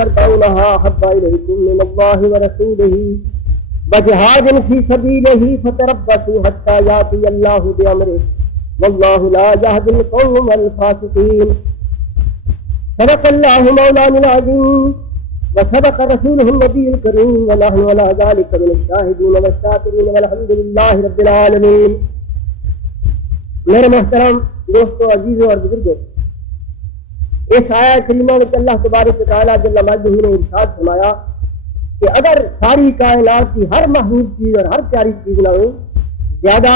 ترضونها أحب إليكم من الله ورسوله وجهاد في سبيله فتربصوا حتى يأتي الله بأمره والله لا يهدي القوم الفاسقين. صدق الله مولانا العظيم وصدق رسوله النبي الكريم ونحن على ذلك من الشاهدين والشاكرين والحمد لله رب العالمين. میرے محترم دوستو، عزیزوں اور بزرگوں، اس آیت کریمہ میں اللہ تبارک و تعالیٰ جل مجدہ نے ارشاد فرمایا کہ اگر ساری کائنات کی ہر محبوب چیز اور ہر پیاری چیز نہ ہو، زیادہ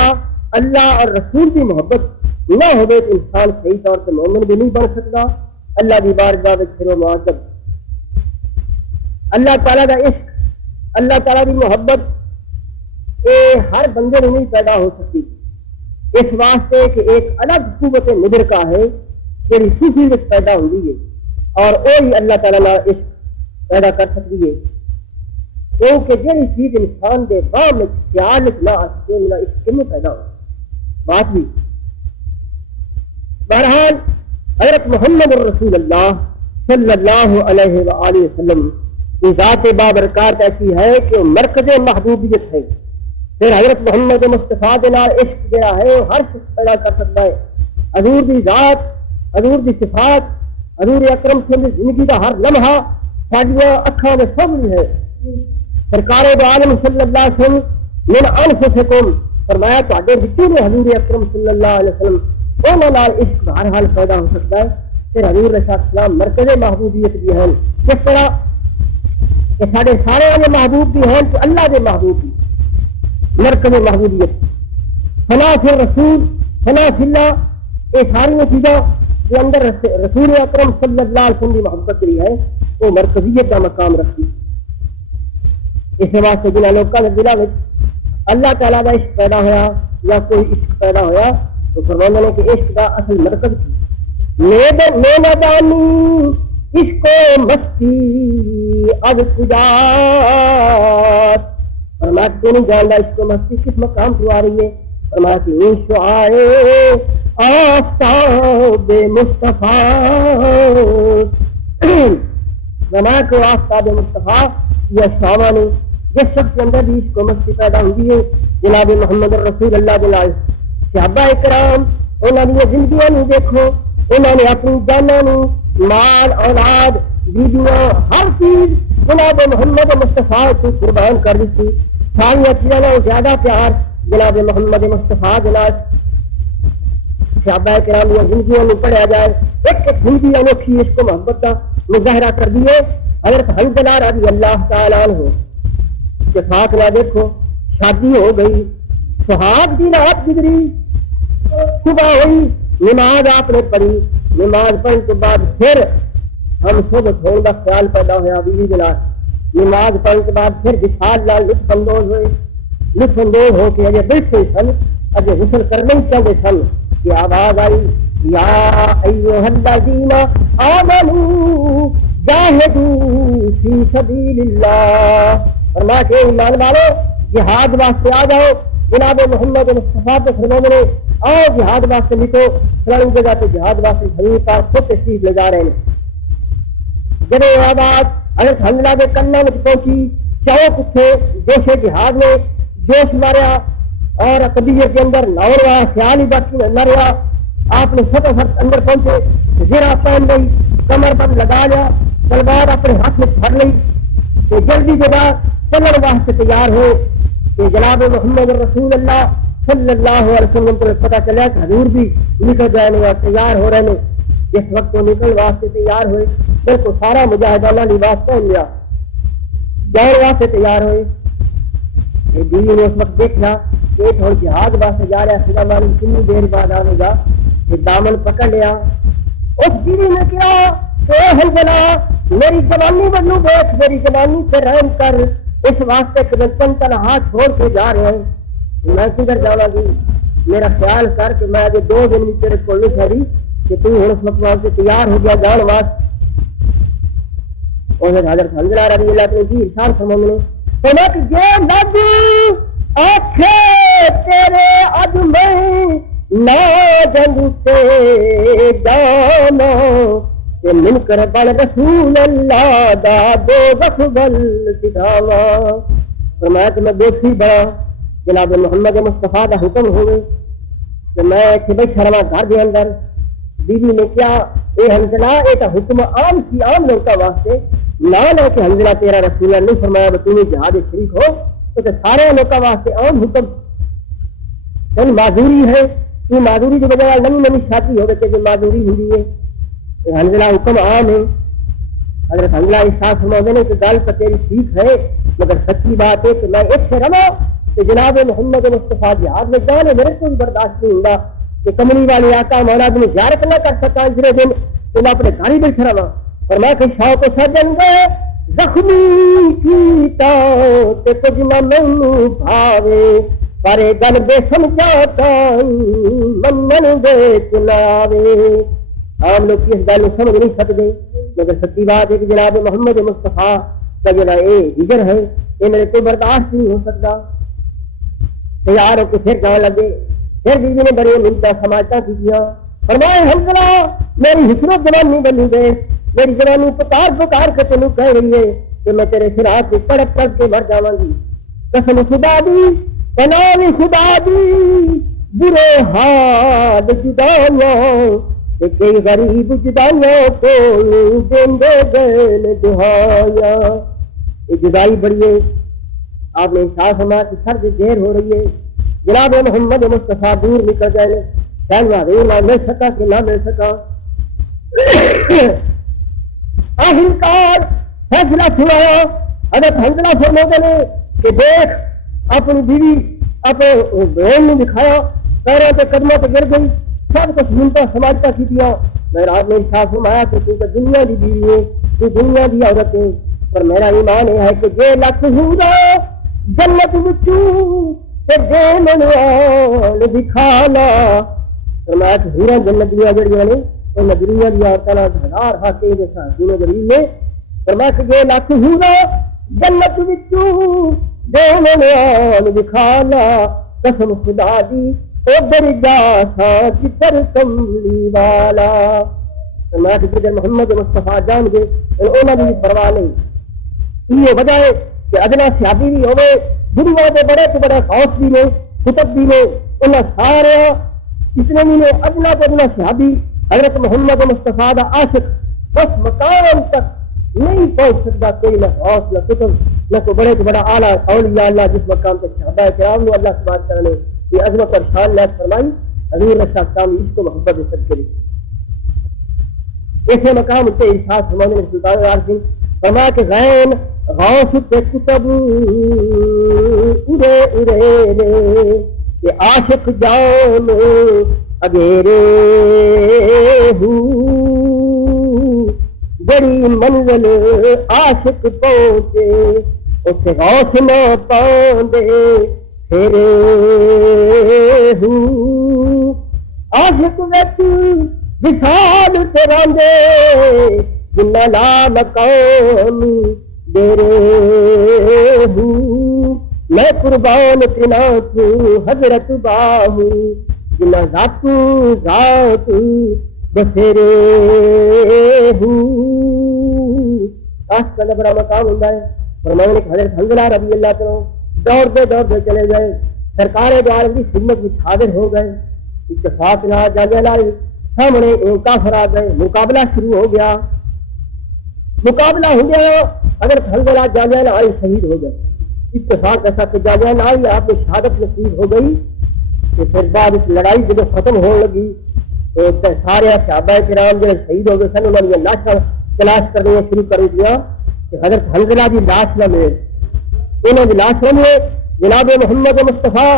اللہ اور رسول کی محبت نہ ہو تو انسان صحیح طور سے مومن بھی نہیں بن سکتا. اللہ کی بارگاہ میں خیر و معذب اللہ تعالیٰ کا عشق، اللہ تعالیٰ کی محبت ہر بندے میں نہیں پیدا ہو سکتی، اس واسطے کہ ایک الگ قوت مدرکہ ہے جی صوفی میں پیدا ہوئی ہے اور وہی اللہ تعالیٰ نے عشق پیدا کر سکتی ہے، کیونکہ جی چیز انسان کے باہ میں خیال نہ آ سکے میرا عشق میں پیدا ہو بات بھی. بہرحال حضرت محمد رسول اللہ صلی اللہ علیہ وآلہ وسلم کی ذات بابرکات ایسی ہے کہ مرکز محبوبیت ہے. پھر حضرت محمد مصطفیٰ کے نال عشق جڑا ہے وہ ہر شخص پیدا کر سکتا ہے. حضور کی ذات، حضور کی صفات، حضور اکرم سے زندگی کا ہر لمحہ ساڈیاں اکھاں دے سامنے ہے. سرکار دو عالم صلی اللہ علیہ وسلم من انفسکم فرمایا تواڈے وچوں نے حضور اکرم صلی اللہ علیہ وسلم انہاں نال عشق ہر حال پیدا ہو سکتا ہے. پھر حضور علیہ السلام مرکز محبوبیت بھی ہیں، کس طرح کہ سارے سارے والے محبوب بھی ہیں تو اللہ کے محبوب بھی مرکز محبوبیت. فنا فی الرسول فنا فی اللہ، یہ ساری چیزاں جو اندر رسول اکرم صلی اللہ علیہ وسلم کی محبت رہی ہے وہ مرکزیت کا مقام رکھتی. اس واسطے جنہوں لوگوں کے دلوں میں اللہ تعالیٰ کا عشق پیدا ہوا یا کوئی عشق پیدا ہوا تو فرمانے نے کہ عشق کا اصل مرکز تھی. میں نہ جانی عشق و مستی اب کجا، فرمایا تو نہیں جانتا عشق و مستی کس مقام کو آ رہی ہے. فرمایا کہ شعائے آفتاب مصطفیٰ، فرمایا کہ آفتاب مصطفیٰ یا شامہ نے جس شخص کے اندر بھی عشق و مستی پیدا ہوئی ہے جناب محمد رسول اللہ جلال صحابہ اکرام انہوں نے زندگیاں نہیں دیکھو، انہوں نے اپنی جانوں مال اولاد بیویاں ہر چیز جناب محمد مصطفیٰ کو قربان کر دی تھی. ساری چیزوں زیادہ پیار جناب محمد مصطفیٰ جلال صحابہ کرام کی زندگیوں میں پڑھا جائے ایک ایک زندگی انوکھی عشق و محبت کا مظاہرہ کر دیے. حضرت حنظلہ رضی اللہ تعالیٰ عنہ کے ساتھ نہ دیکھو شادی ہو گئی، سہاگ دی رات گزری، صبح ہوئی، نماز آپ نے پڑھی، نماز پڑھنے کے بعد پھر ہم صبح ہونے کا خیال پیدا ہوا بیوی کے نال. نماز پڑھنے کے بعد پھر وشال لال لطف اندوز ہوئے، لطف اندوز ہو کے اجے بیٹھے سن، اجے غسل کرنا ہی چاہتے سن کہ آواز آئی یا ایھا الذین آمنوا جاہدوا فی سبیل اللہ. فرمایا کہ ایمان والو جہاد واسطے آ جاؤ. جناب محمد مصطفیٰ کے فرمانے نے آؤ جہاد واسطے نکلو، فلانی جگہ پہ جہاد واسطے حضور پاک خود تشریف لے جا رہے ہیں. جب آواز حضرت حنظلہ کے کنوں میں پہنچی چوک اٹھے، جوش جہاد نے جوش ماریا اور قبیلے کے اندر لاؤ رہا خیال ہی باقی نہ رہا. آپ نے فٹافٹ اندر پہنچے، زرہ پہن گئی، کمر بند لگا لیا، تلوار اپنے ہاتھ میں پھڑ لی تو جلدی جگہ چلنے واسطے تیار ہوئے کہ جناب محمد رسول اللہ صلی اللہ علیہ وسلم کو پتا چلا کہ حضور بھی نکل جانے والے تیار ہو رہے ہیں. جس وقت وہ نکل واسطے تیار ہوئے بالکل سارا مجاہدانہ لباس پہن لیا، جانے واسطے تیار ہوئے. بیوی نے اس وقت دیکھا کہ تھوڑا جہاد واسطے جا رہا ہے، خدا معلوم کتنی دیر بعد آنے گا. دامن پکڑ لیا، اس بیوی نے کہا کہ حنظلہ میری جوانی بدلو دیکھ، میری جوانی سے رحم کر، اس واسطے کہ میں تنہا چھوڑ کے جا رہے ہیں، میں کدھر جانا گی، میرا خیال کر کہ میں آگے 2 دن میں تیرے کو نہیں کھڑی کہ تو ہوں اس وقت واسطے تیار ہو گیا جان واسطے. اور حضرت حنظلہ رضی اللہ عنہ کی ارشاد فرمانے نے کہ جو لب آنکھیں تیرے اج میں نہ جنگ سے جانا کہ من کر بل رسول اللہ دا دو بخبل سدھاوا. فرمایا کہ میں دوسری بڑا جناب محمد مصطفیٰ کا حکم ہوئے کہ میں بیٹھا رہا گھر کے اندر. بیوی نے کیا اے حنزلہ یہ تو حکم عام سی عام لوگوں واسطے نہ لے کے حنزلہ تیرا رسول اللہ نے فرمایا تم جہاد شریک ہو تو سارے لوگوں واسطے عام حکم. چل معذوری ہے یہ معذوری کی وجہ نمی نمی شادی ہو کہ معذوری ہوئی ہے. حنزلہ حکم عام ہے. حضرت حنزلہ احساس فرماتے ہیں کہ گل تو تیری ٹھیک ہے مگر سچی بات ہے کہ میں ایک سے رہا کہ جناب محمد مصطفیٰ جہاد میں جانے میرے کو برداشت نہیں ہوگا کہ کملی والی آقا مولا میں زیارت نہ کر سکا اجرے دن تو میں اپنے گھر ہی بیٹھا رہا. اور میں کہ شوق سجن گئے زخمی کیتا تے کچھ نہ مینوں بھاوے پر گل بے سمجھاتا منن دے چلاوے. عام لوگ اس گل سمجھ نہیں سکتے مگر سچی بات ہے کہ جناب محمد مصطفیٰ کا جڑا یہ ہجر ہے یہ میرے کو برداشت نہیں ہو سکتا. تیار ہو کے پھر جانے لگے. پھر بیوی نے بڑی منتا سماجتا کیا. فرمایا حنزلہ میری حسرت جوانی بنی گئے میری جوانی پکار کے تینوں کہہ رہی ہے کہ میں تیرے سراغ کو تڑپ تڑپ کے مر جاواں گی. قسم خدا دی پناہ خدا دی برے حال جدائیاں کہ کئی غریب جدائیاں کو دین دے گئے دہایا. یہ جدائی بڑی ہے. آپ نے احساس ہوا کہ سر کی دیر ہو رہی ہے. جناب محمد مصطفیٰ دور نکل جائے نہ مل سکا کہ نہ مل سکا. آخرکار فیصلہ سنایا. حضرت حنزلہ فرماتے ہیں کہ دیکھ اپنی بیوی اپنے بہن نے دکھایا پیروں کے قدموں پہ گر گئی سب کچھ منتا سماجتا کی دیا. میں آپ نے احساس فرمایا کہ تو دنیا کی بیوی ہے تو دنیا کی عورت ہے پر میرا ایمان یہ ہے کہ یہ لکھ ہوا جنت بچوں دکھانا. فرمایا کہ ہورا جنت دیا جڑیاں نے وہ نظریہ دیا عورتوں ہزار ہاتھیں جیسا دونوں غریب نے. فرمایا کہ یہ لکھ ہورا جنت بچوں دکھانا قسم خدا دی ادھر جا سا جدھر کملی والا. فرمایا کہ جدھر محمد مصطفیٰ جان گے انہوں نے پرواہ نہیں. یہ وجہ ہے کہ ادنا صحابی بھی ہوئے دنیا کے بڑے تو بڑے غوث بھی نے کتب بھی نے انہیں سارے اتنے بھی نے ادنا تو ادنا صحابی حضرت محمد مصطفیٰ دا عاشق بس مقام تک نہیں پہنچ سکتا کوئی نہ غوث نہ کتب نہ کوئی بڑے تو بڑا اعلیٰ اولیاء اللہ جس مقام تک صحابہ کرام نے اللہ سبحانہ تعالیٰ نے یہ عظمت اور شان لائق فرمائی. حضور رشاد صاحب عشق و محبت سب کے لیے ایسے مقام سے احساس فرمانے میں سلطان عارفین فرمایا کہ غین غوث کے کتب ارے ارے رے کہ عاشق جان اگیرے بڑی منزل عاشق پہنچے اسے غوث نہ پاندے پھرے عاشق وچ وصال تراندے جنہ لا مقام دیرے میں قربان تنا تو حضرت باہو جنہ ذات ذات بسیرے آس کا بڑا مقام ہوتا ہے. فرمانے کہ حضرت حنزلہ رضی اللہ عنہ دوڑتے چلے گئے سرکار دو عالم کی خدمت میں حاضر ہو گئے. اتفاق نہ جانے لائی سامنے کافر آ گئے. مقابلہ شروع ہو گیا. مقابلہ ہو گیا حضرت حنزلہ جانے لائی شہید ہو گئے. اتفاق ایسا کہ جانے لائی آپ کو شہادت نصیب ہو گئی. کہ پھر بعد اس لڑائی جب ختم ہونے لگی تو سارے صحابہ کرام جو شہید ہو گئے سن انہوں نے لاشاں تلاش کرنے شروع کر دیا کہ حضرت حنزلہ کی لاش نہ ملے. انہوں نے لاش نہ ملے. جناب محمد مصطفیٰ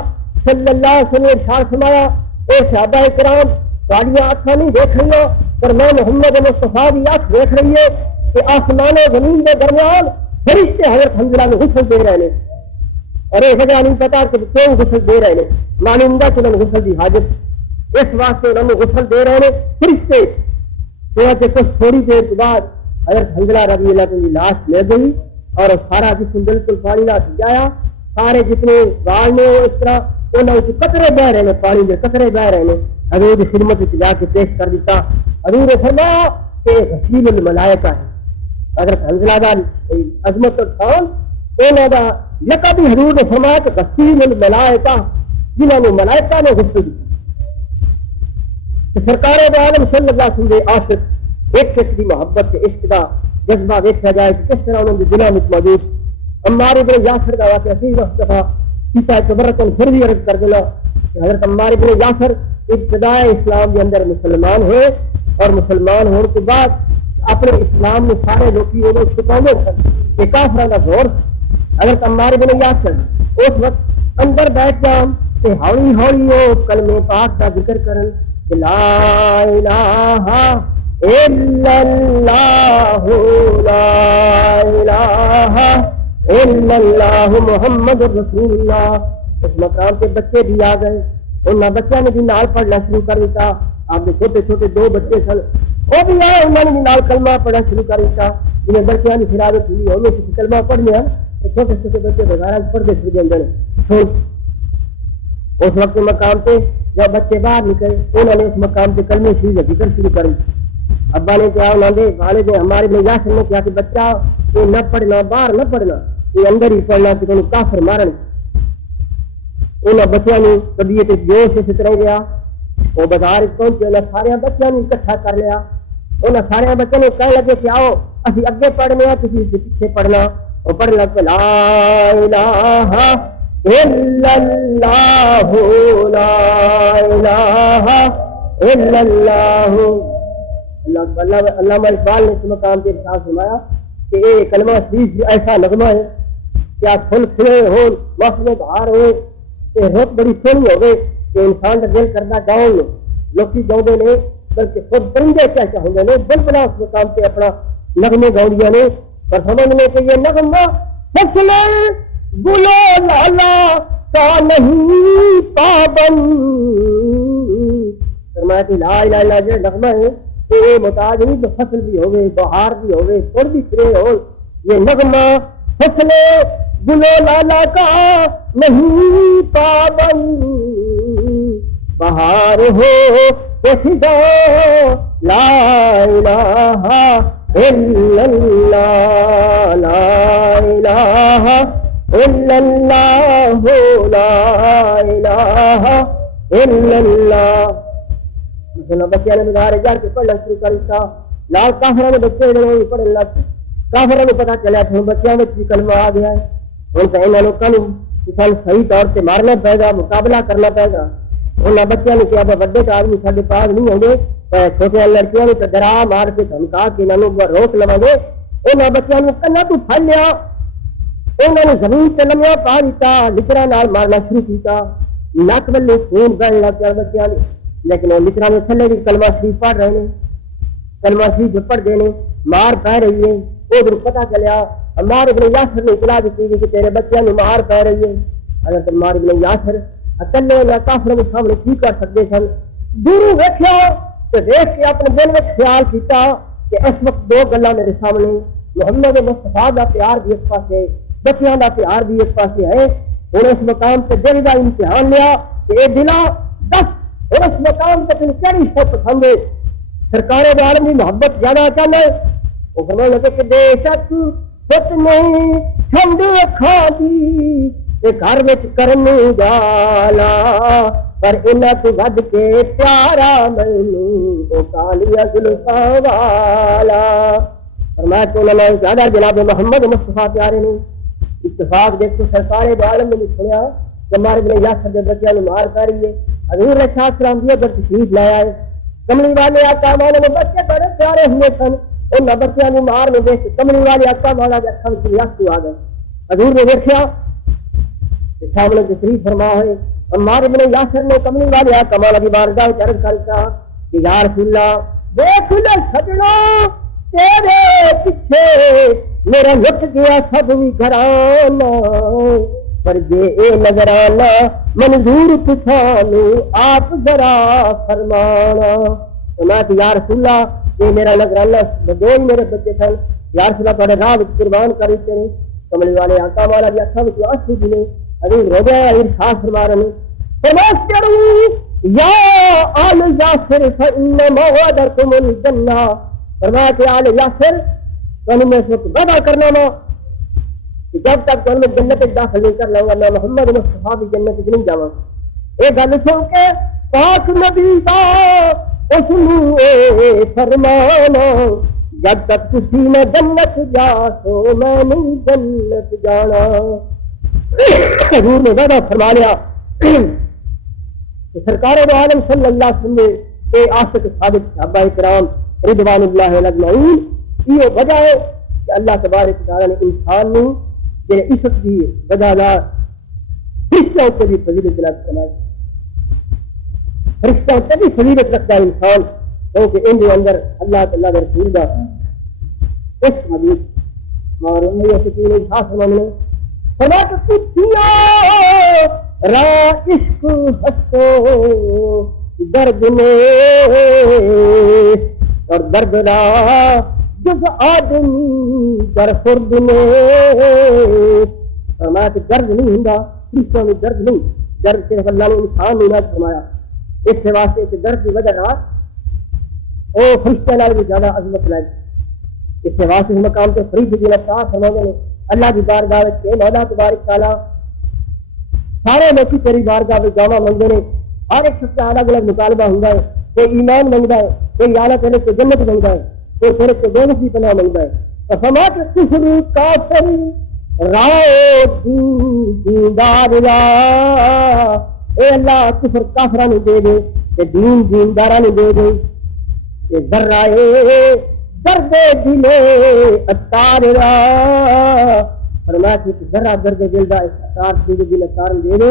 صلی اللہ علیہ وسلم نے ارشاد فرمایا اے صحابہ کرام تہاڈیاں اکھاں نہیں دیکھ رہی پر میں محمد مصطفیٰ کی اکھ دیکھ رہی ہے کہ آسمان و زمین کے درمیان فرشتے حضرت حنزلہ میں غسل دے رہے ہیں. اور یہ وجہ نہیں پتا کہ کیوں غسل دے رہے ہیں. معلوم ہے کہ انہوں نے غسل کی حاجت اس واسطے انہوں نے غسل دے رہے ہیں فرشتے. تو کچھ تھوڑی دیر کے بعد حضرت حنزلہ رضی اللہ عنہ کی لاش لے گئی اور سارا جسم بالکل پانی نہ سجایا. سارے جتنے گال نے اس طرح انہوں نے قطرے بہ رہے ہیں پانی کے قطرے بہ رہے ہیں. حضور کی خدمت جا کے پیش کر دیتا. حضور نے فرمایا کہ غسیل الملائکہ ہے. حضرت حنظلہ دا عظمت خان انہوں دا لقب بھی حضور نے فرمایا کہ غسیل الملائکہ جنہوں نے ملائکہ نے غسل دیا. سرکار دو عالم صلی اللہ علیہ وسلم عاشق ایک شخص کی محبت کے عشق کا جذبہ دیکھا جائے کہ کس طرح انہوں نے دلوں میں موجود. عمار بن یاسر کا واقعہ اسی وقت دفعہ سیتا تبرکن پھر بھی عرض کر دینا کہ حضرت عمار بن یاسر ابتدائے اسلام کے اندر مسلمان ہوئے اور مسلمان ہونے کے بعد اپنے اسلام میں سارے لوگ چھپانے کہ کافروں کا زور. حضرت عمار بن یاسر اس وقت اندر بیٹھ جاؤ کہ ہولی ہولی وہ کلمے پاک کا ذکر کرن کہ لا الہ الا اللہ لا الہ الا اللہ محمد رسول اللہ. اس مقام کے بچے بھی آ گئے. ان بچوں نے بھی نال پڑھنا شروع کر دیتا. آپ نے چھوٹے چھوٹے دو بچے سن وہ بھی آئے انہوں نے بھی نال کلمہ پڑھنا شروع کر دیتا. جنہیں بچوں کی شرارت ہوئی ہمیں کسی کلمہ پڑھنے ہیں چھوٹے چھوٹے بچے بغیر پڑھتے شروع اندر. اس وقت مقام پہ جب بچے باہر نکلے انہوں نے اس مقام پہ کلمے شریف ذکر شروع کر. ابا نے کیا انہوں نے والد نے ہمارے میں یاسر نے کیا کہ بچہ یہ نہ پڑھنا باہر نہ پڑھنا یہ اندر ہی پڑھنا کہ تمہیں کافر مارن. انہوں بچوں نے طبیعت جوش اس طرح گیا وہ بازار پہنچے انہیں سارے بچوں نے اکٹھا کر لیا. انہیں سارے بچوں نے کہنے لگے کہ آؤ اسی اگے پڑھنے کسی سے پیچھے پڑھنا. وہ پڑھ لگ لا الہ الا اللہ لا الہ الا اللہ. علامہ اقبال نے اس مقام کے ارشاد فرمایا کہ یہ کلمہ شریف ایسا نغمہ ہے کیا پھول کھلے ہو موسم بہار ہو روت بڑی سونی ہوگی کہ انسان کا دل کرتا گاؤں میں لوگ گاؤں نے بلکہ خود پرندے کیا چاہتے ہیں بلبلا اس مقام پہ اپنا نغمے گاؤں نے پر سمجھ لیں کہ یہ نغمہ فصل گلو لالا کا نہیں پابند. فرمایا کہ لا الہ الا اللہ نغمہ ہے یہ محتاج نہیں تو فصل بھی ہوگی بہار بھی ہوگی پھل بھی کھلے ہو. یہ نغمہ فصل گلو لالا کا نہیں پابند بہار ہو تو فضا لا الہ الا اللہ لا الہ الا اللہ لا الہ الا اللہ. بچے نے مزار جا کے پڑھنا شروع کر دیا. لال کافروں نے بچے پڑھنے لگ کافروں نے پتا چلا کہ بچوں میں بھی کلمہ آ گیا ہے. ان کا انہوں لوگوں کو صحیح طور سے مارنا پائے گا مقابلہ کرنا پائے گا. انہوں بچوں نے کیا وڈے تو آدمی سارے پاس نہیں ہوں گے چھوٹے لڑکیوں نے تو ڈرا مار کے دھمکا کے انہوں روک لوا گے. انہوں بچوں نے کنا تو پھڑ لیا انہوں نے زمین سے لمیا پا دیتا لکڑا نال مارنا شروع کیا. نک والے خون بہن لگ گیا بچوں نے لیکن وہ لکڑا میں تھلے بھی کلمہ شریف پڑھ رہے ہیں کلمہ شریف پڑھ دینے مار پہ رہی ہے. ادھر پتا چلیا عمار بن یاسر نے اطلاع دیتی کہ تیرے بچوں نے مار پہ رہی ہے. حضرت عمار بن یاسر اکلے کافروں کے سامنے کی کر سکتے سن. دوروں ویکھیا تو دیکھ کے اپنے دل میں خیال کیتا کہ اس وقت دو گلاں میرے سامنے محمد مصطفیٰ کا پیار بھی ایک پاسے بچیاں کا پیار بھی ایک پاسے ہے. ہوں اس مقام سے دل کا امتحان لیا کہ اے دلا دس اور اس مقام سے تین کہڑی شے پسند ہے. سرکار دو عالم کی محبت زیادہ چاہنا ہے. وہ فرمانے لگے کہ بے شک سچ نہیں ٹھنڈ اکھاں دی گھر وچ کرنے جالا پر انہاں تو ود کے پیارا مینوں او کالیا زلفاں والا. فرمایا کہ انہوں نے زیادہ جناب محمد مصطفیٰ پیارے نے. اتفاق دیکھو سرکار دو عالم نے سنیا کہ ہمارے بنے یاسر دے بچیاں نے مار پا رہی ہے. حضور علیہ السلام بھی ادھر تشریف لایا ہے. کملی والے آقا مولا نے بچے بڑے پیارے ہوئے سن. ان بچیاں نے مار میں دیکھ کملی والے آقا مولا کے اکھاں وچ آنسو آ گئے. حضور نے دیکھا سامنے تشریف فرما ہے. ہمارے بنے یاسر نے کملی والے آقا مولا کی بارگاہ وچ عرض کرتا کہ یا رسول اللہ دیکھ لے سجنا تیرے پیچھے میرا لٹ گیا سب بھی گھرانا پر جے اے نظرانہ منظور تسانو آپ ذرا فرمانا. میں کہ یا رسول اللہ یہ میرا نظرانہ دو ہی میرے بچے سن یا رسول اللہ تھوڑے راہ قربان کر دیتے ہیں. کملی والے آقا مولا کی اکھاں وچ آنسو جلے. حضور رو گئے ارشاد فرما رہے فرمایا یا آل یاسر فإن موعدکم الجنہ فرمایا کہ آل یاسر تو میں اس وقت وعدہ کرنا نا کہ جب تک تو میں جنت داخل نہیں کر لوں گا میں محمد مصطفیٰ کی جنت نہیں جاؤں یہ گل سن کے پاک نبی دا اس نے فرمانا جب تک تسی میں جنت جا سو میں نہیں جنت جانا. حضور نے وعدہ فرما لیا کہ سرکار دو عالم صلی اللہ علیہ وسلم نے عاشق صادق صحابہ کرام رضوان اللہ علیہ اجمعین یہ وجہ ہے کہ اللہ تبارک و تعالی نے انسان نے جے عزت دی وجہ دار فرشتوں کو بھی فضیلت عطا فرمائی. فرشتوں کو بھی فضیلت رکھتا ہے انسان کیونکہ ان کے اندر اللہ تعالی کے رسول دا اس حدیث اور یہ سکین احساس ہونے فلا تسیا را عشق ہسو درد میں اور درد را جز آدمی در خرد میں. فرمایا کہ درد نہیں ہوندا فرشتوں میں درد نہیں درد صرف اللہ نے انسان نے نہ فرمایا اس کے واسطے کہ درد کی وجہ رات او فرشتے نال بھی زیادہ عظمت لائے اس کے واسطے اس مقام پہ فرشتے جی اللہ فرماتے ہیں اللہ کی بارگاہ کے مولا تبارک تعالی سارے لوگ تیری بارگاہ میں جاوا منگتے ہیں ہر ایک شخص کا الگ الگ مطالبہ ہوتا ہے کوئی ایمان منگتا ہے کوئی اعلیٰ تعالی کو جنت منگتا ہے کوئی پھر کو دوست کی پناہ منگتا ہے فسمات کفر کافر راو دیندار لا اے اللہ کفر کافرہ نے دے دے کہ دین دیندارہ نے دے دے کہ ذرہ درد دلے اتار لا فرمایا کہ ذرہ درد دل دا اتار دل اتار دے دے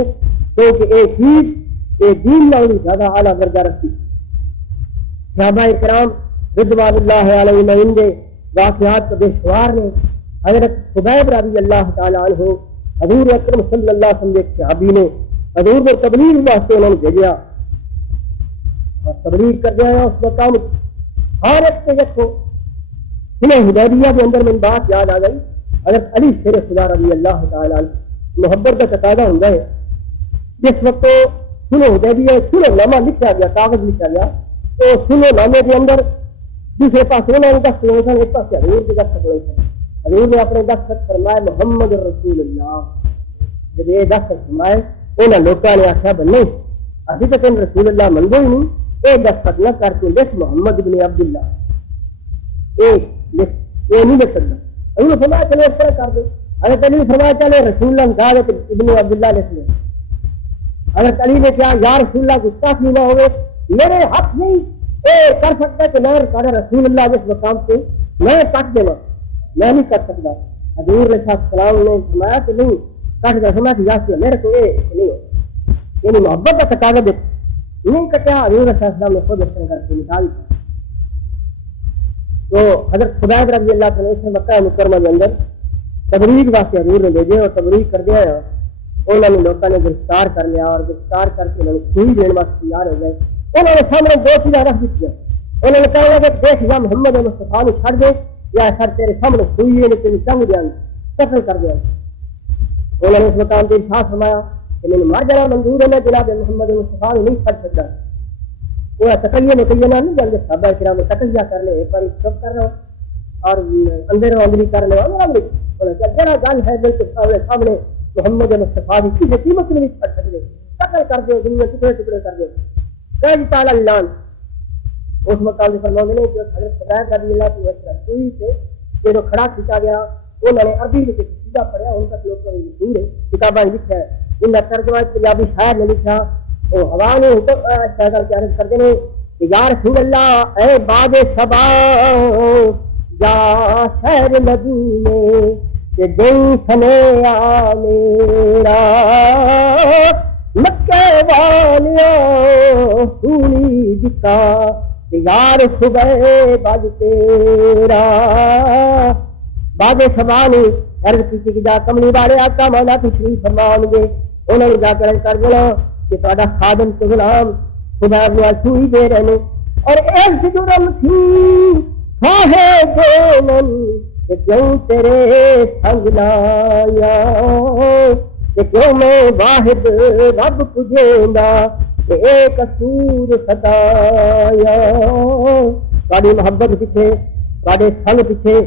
کیونکہ ایک چیز یہ دین نہ زیادہ اعلیٰ درجہ رکھتی. صحابہ کرام رضوان اللہ علیہ اجمعین دے واقعات کو بے شمار نے. حضرت خبیب رضی اللہ تعالی عنہ حضور اکرم صلی اللہ علیہ وسلم کے صحابی نے حضور کو تبلیغ واسطے انہوں نے بھیجا اور تبلیغ کر دیا اس مقام ہر ایک سے دیکھو انہیں حدیبیہ کے اندر میں بات یاد آ گئی. حضرت علی شیر خدا رضی اللہ تعالی عنہ محبت کا تقاضا ہوتا ہے جس وقت سنو حدیبیہ سنو نامہ لکھا گیا کاغذ لکھا گیا تو سنو نامے کے اندر دوسرے پاس انہوں نے دستخط ہوئے سن ایک پاس حضور کے دستخط ہوئے سن. حضور نے اپنے دستخط فرمائے محمد رسول اللہ. جب یہ دستخط فرمائے انہوں لوگوں نے آخیا بھائی نہیں ابھی تک رسول اللہ منگو ہی نہیں یہ دستخط نہ کر کے لکھ محمد ابن عبداللہ یہ نہیں لکھ سکتا. حضور نے فرمایا چلے اس طرح کر دو. حضرت علی نے فرمایا چلے رسول اللہ کہا کہ ابن عبداللہ لکھ لیں. حضرت علی نے کہا یا رسول اللہ گستاخی نہ ہوئے میرے حق نہیں کر سکتا کہ میں رسول اللہ جس مقام سے میں کٹ دینا میں نہیں کر سکتا. حضور علیہ السلام نے فرمایا کہ نہیں کٹ دیا. فرمایا کہ یاسر میرے کو یہ نہیں ہو یعنی محبت کا تقاضا دے نہیں کٹیا. حضور علیہ السلام نے خود اس طرح کر کے نکال دیا. تو حضرت خبیب رضی اللہ عنہ سے مکہ مکرمہ کے اندر تبلیغ واسطے حضور نے بھیجے اور تبلیغ کر دیا. انہوں نے لوگوں نے گرفتار کر لیا اور گرفتار کر کے انہوں نے سوئی دینے واسطے تیار ہو گئے. انہوں نے سامنے دو چیزیں رکھ دی. انہوں نے کہا کہ دیکھ یا محمد مصطفیٰ نے چھڑ دے یا سر تیرے سامنے سوئی ہے تیری سنگ دیا قتل کر دیا. انہوں نے اس مقام پہ ارشاد فرمایا کہ میں نے مر جانا منظور ہے میں جناب محمد مصطفیٰ نے نہیں چھڑ سکتا. وہ تقیہ متعینہ نہیں جانتے صحابہ کرام تقیہ کر لے ایک بار سب کر رہا ہوں اور اندر اندری کر لے جڑا گل ہے بالکل سامنے محمد مصطفیٰ کی کسی قیمت میں نہیں چھڑ سکتے قتل کر دو دنیا ٹکڑے ٹکڑے کر دو. کئی تعالی اللہ اس مقام سے فرماتے ہیں کہ حضرت خبیب رضی اللہ عنہ سوئی سے جو کھڑا کھینچا گیا انہوں نے عربی میں سیدھا پڑھا ان کا لوگوں میں مشہور ہے کتابیں لکھا ہے. ان کا ترجمہ پنجابی شاعر نے لکھا وہ ہوا نے شاعر کیا عرض کرتے ہیں کہ یا رسول اللہ اے باب صبا یا شہر مدینے کہ دن سنیا میرا مکہ والیاں سونی دکھا یار صبح باج تیرا. باب صبا نے عرض کی کہ جا کملی والے آقا مولا تشریف فرمان گے. انہوں نے جا کر کر دینا کہ تہاڈا خادم تے غلام خدا نے سوئی دے رہے ہیں اور ایک جرم تھی کھاہے دونن کہ کیوں تیرے سنگ لایا کہ کیوں میں واحد رب پجیندا کہ ایک قصور خطایا. تہاڈی محبت پیچھے تھوڑے سنگ پیچھے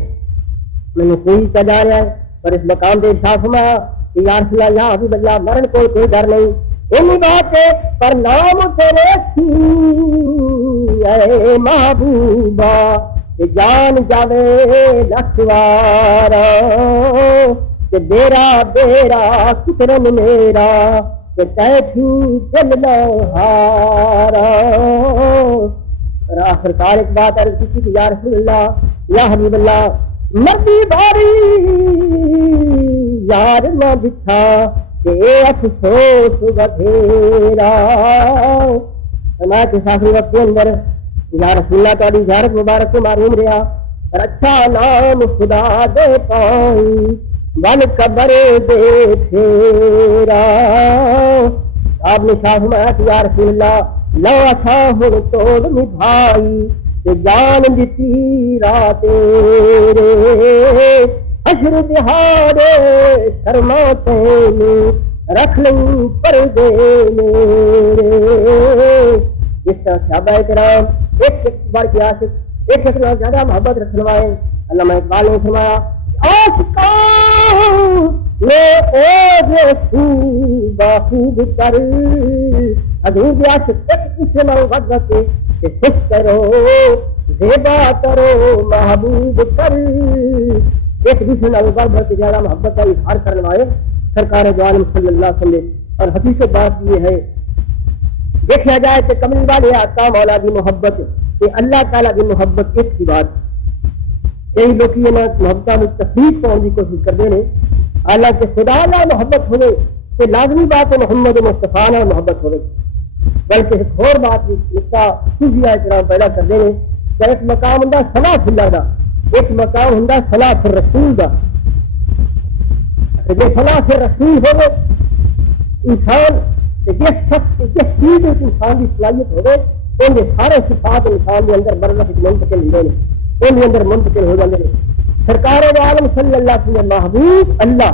میں کوئی کا جا رہا ہے پر اس مقام پہ ارشاد فرمایا کہ یا رسول اللہ یا حبیب اللہ مرن کوئی ڈر نہیں انہی بات ہے پر نام تیرے سی اے محبوبہ کہ جان جاوے لکھوارا کہ بیرا بیرا کترن میرا کہ تیتھی دل لہارا۔ اور آخر کار ایک بات عرض کی کہ یا رسول اللہ یا حبیب اللہ مردی باری یار نہ دکھا کہ افسوس بدھیرا۔ کے ساتھی وقت کے اندر یا رسول اللہ تعالی زیارت مبارک کو معلوم رہا اور اچھا نام خدا دے پائی بن قبر دے پھیرا۔ آپ نے شاہ فرمایا کہ یا رسول اللہ لو اچھا ہوں توڑ نبھائی کہ جان دیتی رات تیرے حشر دہاڑے شرماتے رکھ لیں پردے میرے۔ اس طرح صحابہ کرام ایک بار کی عاشق ایک سے زیادہ محبت رکھنے والے علامہ اقبال نے فرمایا عاشقاں میں او خوب کر حضور عاشق ایک دوسرے میں غضب کہ خوش کرو زیبا کرو محبوب کر۔ ایک دوسرے میں غضب کے زیادہ محبت کا اظہار کرنے والے سرکار دو عالم صلی اللہ علیہ وسلم۔ اور حقیقت بات یہ ہے دیکھا جائے کہ کملی والے آتا مولا کی محبت کہ اللہ تعالیٰ کی محبت ایک کی بات کئی لوگ یہ محبت میں تفریح پاؤں کی کوشش کرتے ہیں حالانکہ خدا نہ محبت ہوئے تو لازمی بات ہے محمد مصطفیٰ نہ محبت ہوئے بلکہ ایک اور بات اس کا خوشیاں احترام پیدا کر دیں کہ ایک مقام ہوں صلاۃ اللہ دا ایک مقام ہوں صلاۃ الرسول دا۔ جو صلاۃ الرسول ہوئے انسان جس شخص جس چیز انسان کی صلاحیت ہوئے ان کے سارے صفات انسان کے اندر برلک منتقل ہوتے ہیں ان کے اندر منتقل ہو جاتے ہیں۔ سرکار عالم صلی اللہ علیہ وسلم محبوب اللہ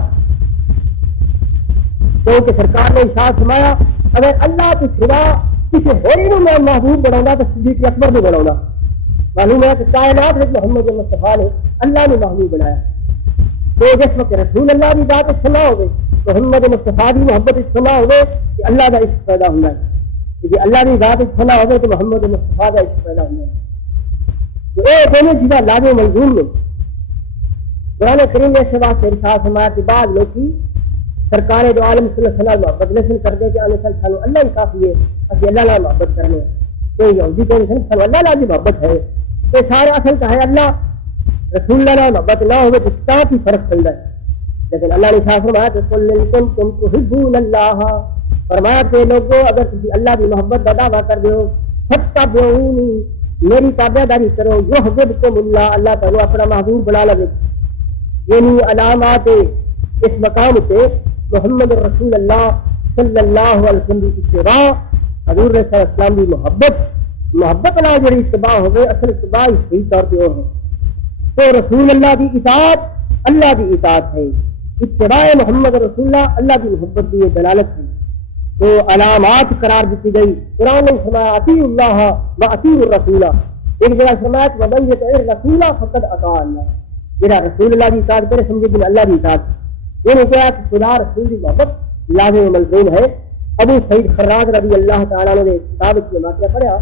کیونکہ سرکار نے ارشاد فرمایا اگر اللہ کے سوا کسی ہوری کو میں محبوب بناؤں تو صدیق اکبر نہیں بناؤں۔ معلوم ہے کہ کائنات میں محمد مصطفیٰ نے اللہ نے محبوب بنایا تو جس وقت رسول اللہ کی ذات سنا ہوئے محمد مصطفیٰ کی محبت سنا ہوئے کہ اللہ کا عشق پیدا ہونا ہے کہ اللہ کی ذات سنا ہوئے تو محمد مصطفیٰ کا عشق پیدا ہونا ہے۔ تو یہ دونوں چیزیں لازم ملزوم نے۔ قرآن کریم نے اس واسطے ارشاد فرمایا کہ بعض لوگ سرکار دو عالم صلی اللہ علیہ وسلم محبت نشن کر دے کہ اللہ ہی کافی ہے اسی اللہ نہ محبت کرنے تو یہودی کو اللہ نہ بھی محبت ہے تو سارے اصل کا ہے اللہ رسول اللہ نہ محبت نہ ہوئے تو کیا کی فرق چل رہا ہے۔ لیکن اللہ نے شاہ فرمایا کہ تم تحبون اللہ فرمایا کہ لوگوں اگر تم اللہ کی محبت کا دعویٰ کر دو فاتبعونی میری تابع داری کرو یحببکم اللہ اللہ تعالیٰ اپنا محبوب بنا لگے۔ یعنی علامات اس مقام سے محمد رسول اللہ صلی اللہ علیہ وسلم کی اتباع حضور صلی اللہ علیہ وسلم کی محبت نہ جڑی اتباع ہوئے اصل اتباع صحیح طور پہ ہے تو رسول اللہ کی اطاعت اللہ کی اطاعت ہے اتباع محمد رسول اللہ اللہ کی محبت کی دلالت ہے۔ تو علامات قرار دیتی گئی قرآن نے فرمایا اطیعوا اللہ واطیعوا الرسول ایک جگہ فرمایا کہ ومن یطع الرسول فقد اطاع اللہ جڑا رسول اللہ کی اطاعت کرے سمجھے کہ اللہ کی اطاعت یہ نہیں کہا کہ خدا رسول کی محبت لازم ملزوم ہے۔ ابو سعید خراج رضی اللہ تعالیٰ نے کتاب کی واقعہ پڑھا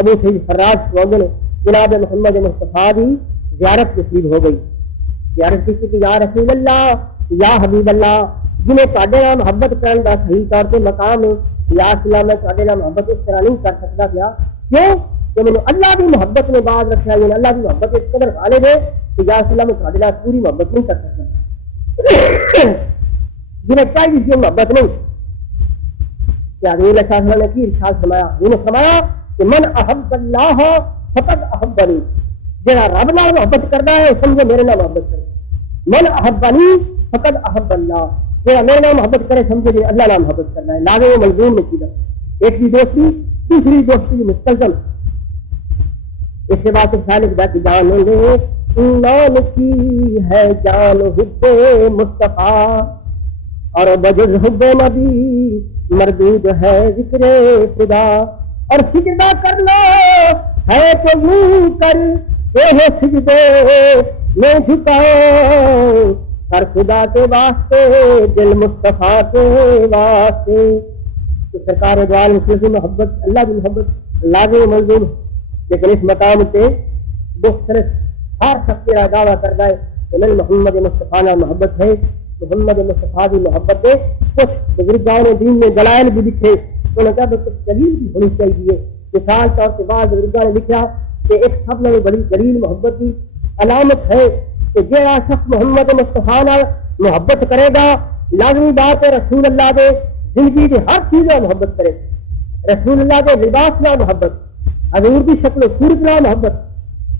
ابو سعید خراج نے جناب محمد مصطفیٰ کی زیارت نصیب ہو گئی زیارت کی کہ یا رسول اللہ یا حبیب اللہ جنہیں تھوڑے نال محبت کرنے کا صحیح طور پہ مقام ہے یا اللہ میں تھوڑے نال محبت اس طرح نہیں کر سکتا کیا کیوں کہ میں نے اللہ کی محبت میں باز رکھا یعنی اللہ کی محبت اس قدر غالب ہے کہ یا اللہ میں تھوڑے نال پوری محبت نہیں کر سکتا جنہیں چاہیے اس محبت نہیں کیا حضور صلی اللہ علیہ وسلم نے کی ارشاد فرمایا انہوں نے فرمایا کہ من احب اللہ فقد احبنی جڑا رب نال محبت کرنا ہے سمجھے میرے نال محبت کرے من احبنی فقد احب اللہ جڑا میرے نال محبت کرے سمجھے کہ اللہ نال محبت کرنا ہے لازم ملزوم میں چیز ایک کی دوستی دوسری دوستی مستلزم اس کے بعد خالق دا کی جان لیں گے ایمان کی ہے جان حب مصطفیٰ اور بجز حب نبی مردود ہے ذکر خدا اور سجدہ کر لو ہے تو یوں کر یہ سجدے میں جھکاؤں ہر خدا کے واسطے دل مصطفیٰ کے واسطے. تو سرکار دو عالم کی محبت اللہ کی محبت لازم منظور، لیکن اس مقام سے مختلف ہر شخص کا دعویٰ کرتا ہے کہ میں محمد مصطفیٰ نے محبت ہے. محمد مصطفیٰ کی محبت ہے. کچھ بزرگان دین نے دلائل بھی لکھے، انہوں نے کہا کہ دلیل بھی ہونی چاہیے. مثال طور سے بعض بزرگان نے لکھا کہ ایک سب نے بڑی دلیل محبت کی علامت ہے کہ جہاں شخص محمد مصطفیٰ نے محبت کرے گا لازمی بات ہے رسول اللہ کے زندگی کی ہر چیز میں محبت کرے. رسول اللہ کے لباس میں محبت، حضور کی شکل و صورت میں محبت،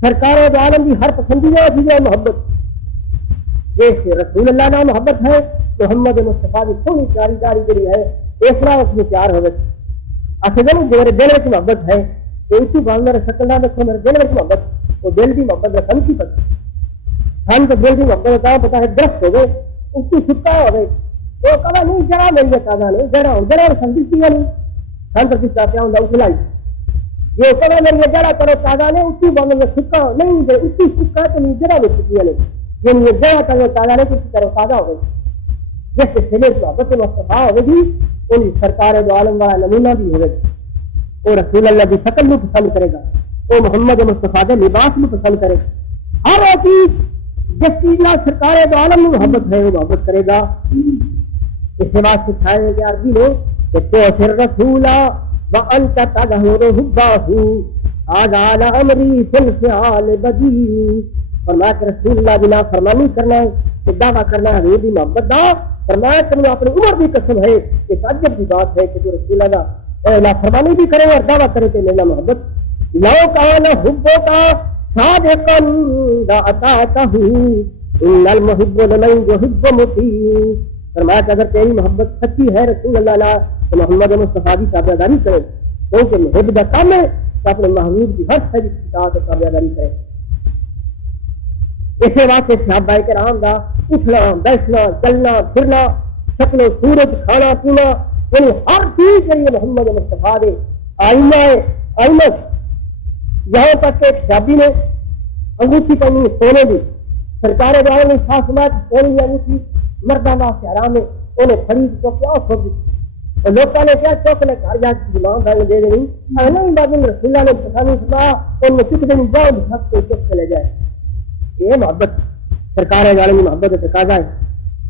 سرکار دو عالم کی ہر پسندیدہ چیزیں محبت. جیسے رسول اللہ نے محبت ہے تو محمد مصطفیٰ کی سونی پیاری داری کے لیے ہے اس طرح اس میں پیار ہوگا. اصل میں میرے دل میں محبت ہے کہ اسی بات میرے شکل نہ دیکھو میرے دل میں محبت، وہ دل کی محبت رقم کی پتہ ہم تو دل کی محبت کا پتا ہے درخت ہو گئے اس کی چھٹا ہو گئے وہ کہا نہیں جڑا میری تازہ نہیں جڑا سمجھتی ہے نہیں ہم تو چاہتے ہوں اچھلائی یہ کہا میری جڑا کرو تازہ نہیں اسی بند میں چھکا نہیں اس کی چھکا تو نہیں جڑا بھی چھکی نہیں جن یہ جڑا کرو تازہ نہیں کسی طرح تازہ ہو گئی. جس سے سلے محبت مصطفیٰ ہوگی ان کی سرکار دو عالم والا نمونہ بھی ہوگا. وہ رسول اللہ کی شکل بھی پسند کرے گا، وہ محمد مصطفیٰ کے لباس بھی پسند کرے گا. ہر وہ چیز جس چیز میں سرکار دو عالم میں محبت ہے وہ محبت کرے گا. اس کے بعد سکھائے گا عربی میں کہ تو سر رسولا وانت تظہر حبہ آزال امری فی الفعال بدی. فرمایا کہ رسول اللہ بنا فرمانی کرنا ہے کہ دعویٰ کرنا ہے حضور کی محبت دا. فرمایا کہ میں اپنی عمر بھی قسم ہے ایک عجب کی بات ہے کہ جو رسول اللہ کا فرمانی بھی کرے اور دعویٰ کرے کہ میرا محبت لو کان حبوں کا صادقا لاطاعتہ ان المحب لمن يحب مطیع. فرمایا کہ اگر تیری محبت سچی ہے رسول اللہ تو محمد مصطفیٰ کی تابعداری کرے کیونکہ محب کا کام ہے تو اپنے محبوب کی ہر شے کی اطاعت اور تابعداری کرے. اسی واسطے صحابہ کرام دا اٹھنا بیٹھنا چلنا پھرنا شکل و صورت کھانا پینا یعنی ہر چیز کے لیے محمد مصطفیٰ دے آئینہ ہے. آئینہ یہاں تک کہ صحابی نے انگوٹھی پہنی سونے دی سرکار دو عالم نے ساتھ سونے کی انگوٹھی مردہ واسطے حرام ہے انہیں خرید تو کیا کھو دی اور لوگوں نے کیا چوک نے گھر جا کے غلام بھائی دے دینی نہیں بعد میں رسول اللہ نے پسانی سنا ان میں چک دینی باؤں بھاگ کے چک چلے جائے. یہ محبت سرکار دو عالم کی محبت کا تقاضا ہے.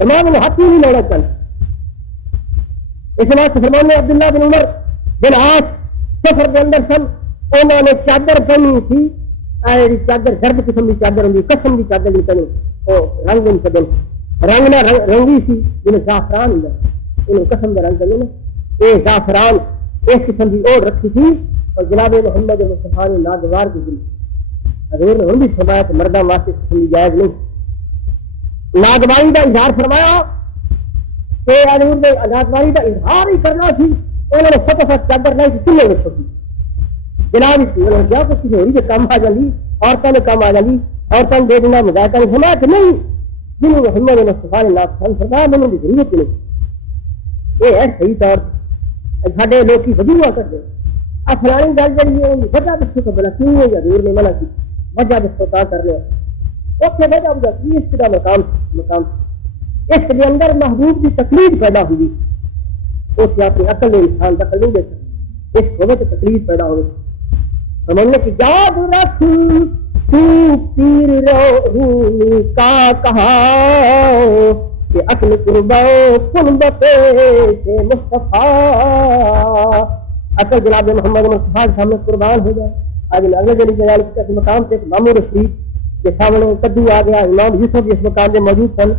امام نے ہاتھ نہیں لوڑا چل. اس بات فرمان نے عبداللہ بن عمر بن عاص سفر کے اندر سن انہوں نے چادر پہنی تھی چادر گرد قسم کی چادر ہوں قسم کی چادر نہیں پہنی وہ رنگ نہیں پہن رنگ نہ رنگی سی جنہیں زعفران ہوں انہیں قسم کا رنگ پہنے یہ زعفران اس قسم کی اور رکھی تھی اور جناب محمد مصطفیٰ نے ناگوار کی دل حضور نے ان بھی فرمایا کہ مردہ واسطے قسم کی جائز نہیں. ناگواری کا اظہار فرمایا کہ حضور نے ناگواری کا اظہار ہی کرنا تھی انہوں نے فٹافٹ چادر لائی تھی کلے میں چھوٹی جناب انہوں نے کیا کچھ کسی ہوئی کہ کام آ جالی عورتوں نے کام آ جالی عورتوں دے دینا مذاکرہ نے فرمایا کہ نہیں جنہوں نے محمد مصطفیٰ نے ناپسند فرمایا میں نے ضرورت نہیں. یہ ہے صحیح طور ساڈے لوگ کی وجوہ کر دیں اب فلانی گل جی ہے وجہ دسو تو بلا کیوں ہے حضور نے منع کی وجہ دسو تا کر لیا اوکے وجہ بجا کی اس کا مقام اس کے اندر محبوب کی تکلیف پیدا ہوئی اس سے اپنی عقل نے انسان دخل نہیں دے سکتا اس ہوئے تو تکلیف پیدا ہوئی. سمجھنے کی یاد رکھ تو پیر روحی کا کہا کہ اصل قربا قربت سے مصطفیٰ اصل جناب محمد مصطفیٰ کے سامنے قربان ہو جائے. آج اگلے دن جلال کے مقام سے مامور شریف کے سامنے کدو آ گیا امام یوسف جس مقام میں موجود سن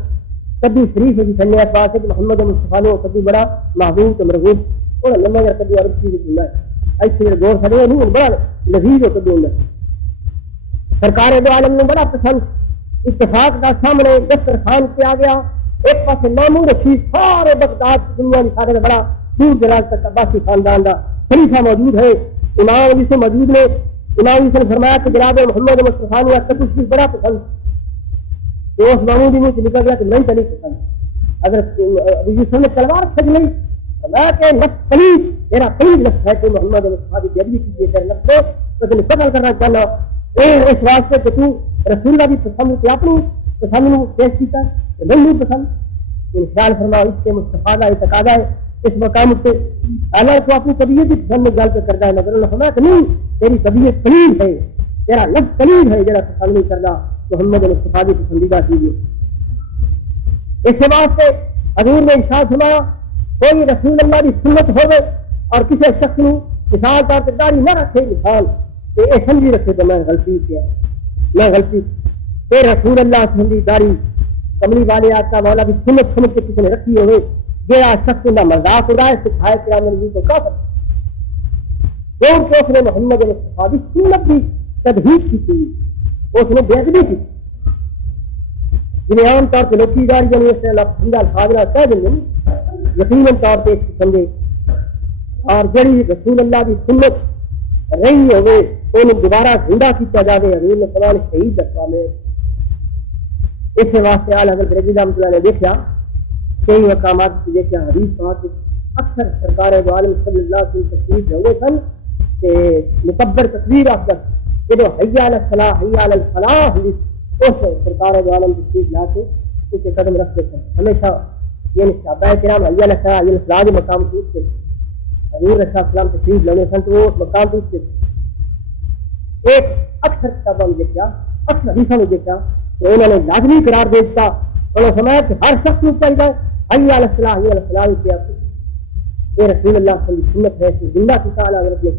کدو شریف کی سننے کے پاس محمد مصطفیٰ نے کدو بڑا محبوب تو مرغوب اور لمبا جا کدو عرب چیز سننا ہے ایسے غور کھڑے نہیں بڑا لذیذ ہو کدو ہوں سرکار دو عالم نے بڑا پسند اتفاق کا سامنے دسترخوان پہ آ گیا ایک پاس مامور شریف سارے بغداد دنیا میں سارے بڑا دور دراز تک عباسی خاندان کا خلیفہ موجود ہے. امام علی سے موجود نے امام علی سے فرمایا کہ جناب محمد مصطفیٰ نے کدو شریف بڑا پسند تو اس مامور جی میں نکل گیا کہ نہیں تو نہیں پسند اگر ابو یوسف نے تلوار کھج لی فرمایا کہ نفس پلیز تیرا پلیز نفس ہے کہ محمد مصطفیٰ کی جدید کیجیے تیرے نفس کو تو تمہیں قتل کرنا چاہنا اس واسطے کہ تو رسول اللہ کی پسند سے اپنی پسند کو پیش کیا نہیں پسند خیال فرماؤ اس کے مصطفیٰ کا تقاضا ہے اس مقام سے اللہ کو اپنی طبیعت کی پسند میں گل پہ کرتا ہے مگر اللہ فرمایا کہ نہیں تیری طبیعت قلیل ہے تیرا لفظ قلیل ہے جڑا پسند نہیں کرنا محمد مصطفیٰ کی پسندیدہ چیز ہے اس واسطے حضور نے ارشاد فرمایا کوئی رسول اللہ کی سنت ہوگی اور کسی شخص کو مثال طور پر داڑھی نہ رکھے مثال تو یہ سمجھی رکھے تو میں غلطی کیا میں غلطی کہ رسول اللہ سمجھی داڑھی کملی والے آتا مولا کی سنت سمجھ کے کسی نے رکھی ہوئے جہاں شخص کا مذاق اڑائے سکھائے کرام نبی کو کافر کیونکہ اس نے محمد مصطفیٰ کی سنت کی تدہیق کی تھی اس نے بے ادبی کی جنہیں عام طور پہ لوکی داڑھی جنہیں اس نے پسندہ الفاظ کہہ دیں گے یقیناً طور پہ سمجھے اور جڑی رسول اللہ کی سنت رہی ہوئے انہیں دوبارہ زندہ کیا جائے حضور نے سوال شہید رکھا میں اس واسطے اعلیٰ حضرت رضی اللہ عنہ نے دیکھا کئی مقامات سے دیکھا حدیث بات اکثر سرکار دو عالم صلی اللہ علیہ وسلم تشریف ہوئے سن کہ مکبر تکبیر افضل یہ حی علی الصلاح حی علی الفلاح اس سرکار دو عالم تشریف لا کے اسے قدم رکھتے تھے ہمیشہ یہ صحابہ کرام حی علی الصلاح حی علی الفلاح کے مقام سے اٹھتے حضور علیہ السلام تشریف لانے سن تو وہ اس مقام سے اٹھتے ایک اکثر کتابوں میں دیکھا اکثر حدیثوں میں دیکھا تو انہوں نے لازمی قرار دے دیتا انہوں نے فرمایا کہ ہر شخص کو چاہیے حی علی الصلاح حی علی الفلاح کیا یہ رسول اللہ صلی اللہ علیہ وسلم سنت ہے کہ زندہ کی تعالیٰ حضرت نے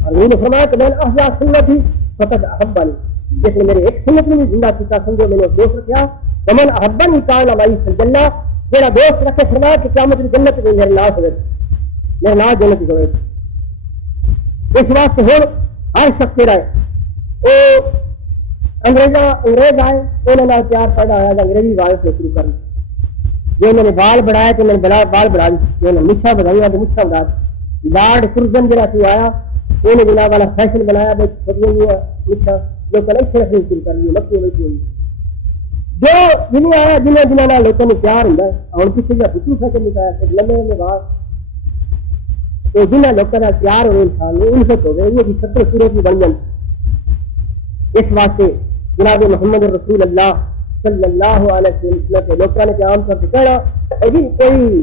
اور انہوں نے فرمایا کہ میں نے احیا سنت ہی فقط احبانی جس نے میرے ایک سنت میں زندہ کیا سمجھو میں نے دوست رکھا ومن احبنی کان معی فی الجنہ میرا دوست رکھے فرمایا کہ قیامت کی جنت میں میرے نام ہوئے میرے نام جنت کی ہوئے اس واسطے ہوں ہر شخص تیرا ہے وہ انگریز آئے انہوں نے پیار پیدا ہوا انگریزی وائس سے شروع کرنا جو انہوں نے بال بڑھائے تو انہوں نے بال بڑھا دی جو انہوں نے مچھا بڑھائی تو مچھا بڑھا دی لارڈ کرزن جہاں سے آیا انہوں نے جناب والا فیشن بنایا چھوٹیاں مچھا جو کل ایسے رکھنی شروع کر دی مکھی بیٹھی ہوئی جو جنہیں آیا جنہوں لوگوں نے پیار ہوں اور کسی کا پچھو فیشن نکایا لمبے لمبے بال تو جنہیں لوگوں کا پیار ہوئے انسان ان سے ہو گئے یہ 70 سورت کی بن جائے اس واسطے جناب محمد رسول اللہ صلی اللہ علیہ وسلم کے لوگوں نے عام طور سے کہنا جی کوئی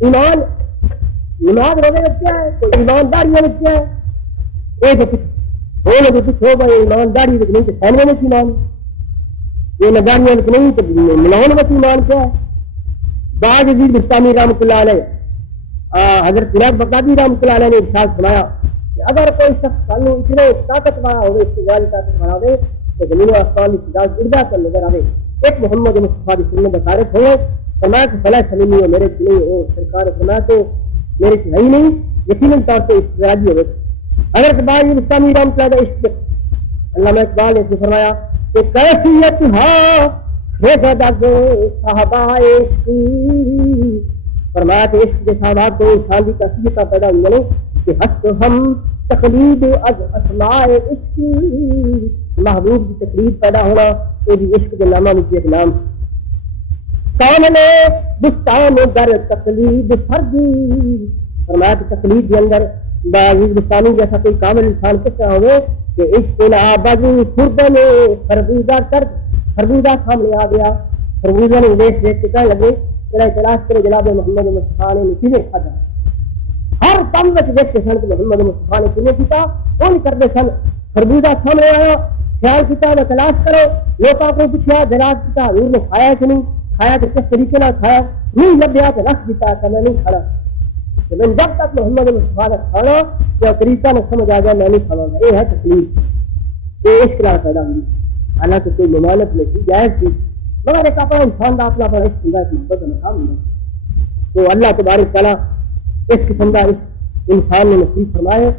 ایمان نماز روزے رکھتا ہے کوئی ایمانداریاں رکھتا ہے یہ تو کچھ ہو گئے ایمانداری نہیں تو سہنے میں ایمان یہ نظاریاں نہیں تو ملاؤن میں ایمان کیا ہے بعض عزیز بستانی رحمۃ اللہ علیہ حضرت جناب بغدادی رحمۃ اللہ علیہ نے ارشاد فرمایا کہ اگر کوئی شخص سانو اتنے طاقت والا ہوئے استقبالی طاقت والا ہوئے تو زمین و آسمان کی فضا اڑتا کر نظر آئے ایک محمد مصطفیٰ کی سنت بصارت ہوئے فرمایا کہ فلاں سلیمی ہو میرے نہیں ہو سرکار فرمایا تو میرے سے ہی نہیں یقیناً طور پہ استراجی ہوئے اگر بعض اسلامی رحمۃ اللہ عشق علامہ اقبال نے فرمایا کہ کیفیت صحابہ فرمایا کہ عشق کے صحابات کو انسان کی کیفیت پیدا ہوئی کہ حق ہم تقلید از اسماء عشق محبوب کی تقلید پیدا ہونا یہ بھی عشق کے نامہ میں ایک نام سامنے بستان در تقلید فردی فرمایا کہ تقلید کے اندر بعض بستانی جیسا کوئی کامل انسان کس طرح ہوئے کہ عشق العبد خردن خربوزہ کر خربوزہ سامنے آ گیا خربوزہ نے دیکھ کے کہنے لگے تیرا تلاش کرے جناب محمد مصطفیٰ نے چیزیں کھاتا ہر کام میں دیکھتے سن کہ محمد مصطفیٰ نے چیزیں پیتا وہ نہیں کرتے سن خربوزہ سامنے آیا خیال کیا میں تلاش کرو لوگوں کو پوچھا دراز کیا حضور نے کھایا کہ نہیں کھایا تو کس طریقے سے کھایا نہیں لبیا تو رکھ دیتا ہے میں نہیں کھانا لیکن جب تک محمد مصطفیٰ نے کھانا تو طریقہ نہ سمجھ آ جائے میں نہیں کھاؤں گا یہ ہے تکلیف یہ عشق پیدا ہوئی حالانکہ کوئی ممانت نہیں تھی جائز تھی مگر ایک اپنا انسان کا اپنا بڑا عشق محبت کا مقام ہے تو اللہ تبارک تعالیٰ اس قسم کا انسان نے نصیب فرمائے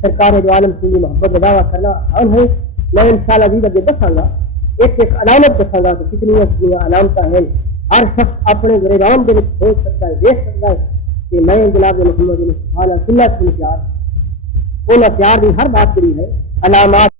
سرکار دو عالم کی محبت ادا کرنا آسان ہے میں انشاءاللہ بھی آگے دساں گا ایک علامت دساں گا کہ کتنی علامت ہیں ہر شخص اپنے گریبان کے سوچ سکتا ہے دیکھ سکتا ہے کہ میں جناب محمد سنت پیار انہیں پیار کی ہر بات کری ہے علامات